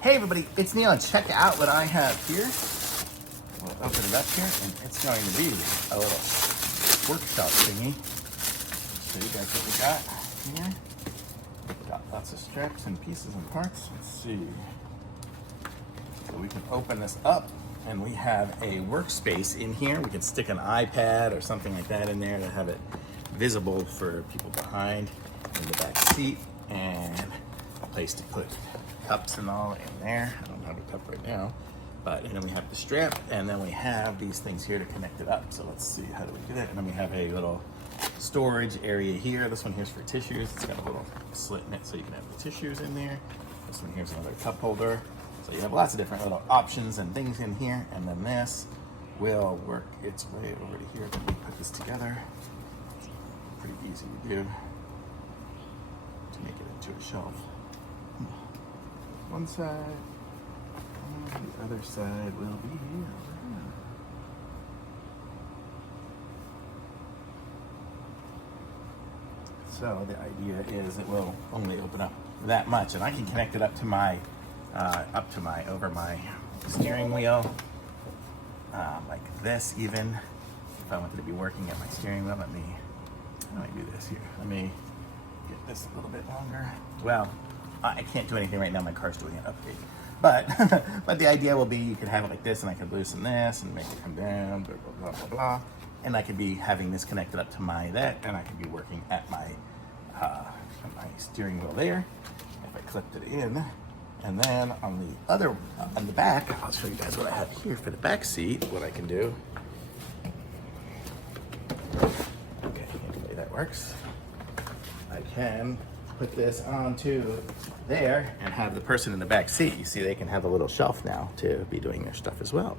Hey everybody, it's Neil, and check out what I have here. We'll open it up here, and it's going to be a little workshop thingy. Show you guys what we got here. Got lots of straps and pieces and parts. Let's see. So we can open this up, and we have a workspace in here. We can stick an iPad or something like that in there to have it visible for people behind in the back seat, and a place to put cups and all in there. I don't have a cup right now, but and then we have the strap, and then we have these things here to connect it up. So let's see, how do we do that? And then we have a little storage area here. This one here's for tissues. It's got a little slit in it so you can have the tissues in there. This one here's another cup holder. So you have lots of different little options and things in here, and then this will work its way over to here. Then we put this together. It's pretty easy to do to make it into a shelf. One side, and the other side will be here. So the idea is it will only open up that much, and I can connect it up to my over my steering wheel, like this even. If I wanted to be working at my steering wheel, how do I do this here? Let me get this a little bit longer. Well, I can't do anything right now. My car's doing an update. But but the idea will be you could have it like this, and I could loosen this and make it come down, blah, blah, blah, blah, blah. And I could be having this connected up to my that, and I could be working at my steering wheel there. If I clipped it in, and then on the back, I'll show you guys what I have here for the back seat, what I can do. Okay, hopefully that works. I can put this onto there and have the person in the back seat. You see, they can have a little shelf now to be doing their stuff as well.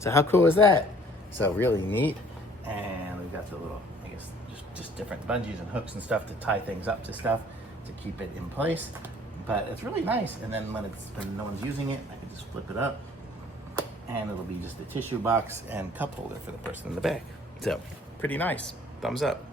So how cool is that? So really neat. And we've got the little, I guess, just different bungees and hooks and stuff to tie things up to stuff to keep it in place. But it's really nice. And then when no one's using it, I can just flip it up, and it'll be just a tissue box and cup holder for the person in the back. So pretty nice. Thumbs up.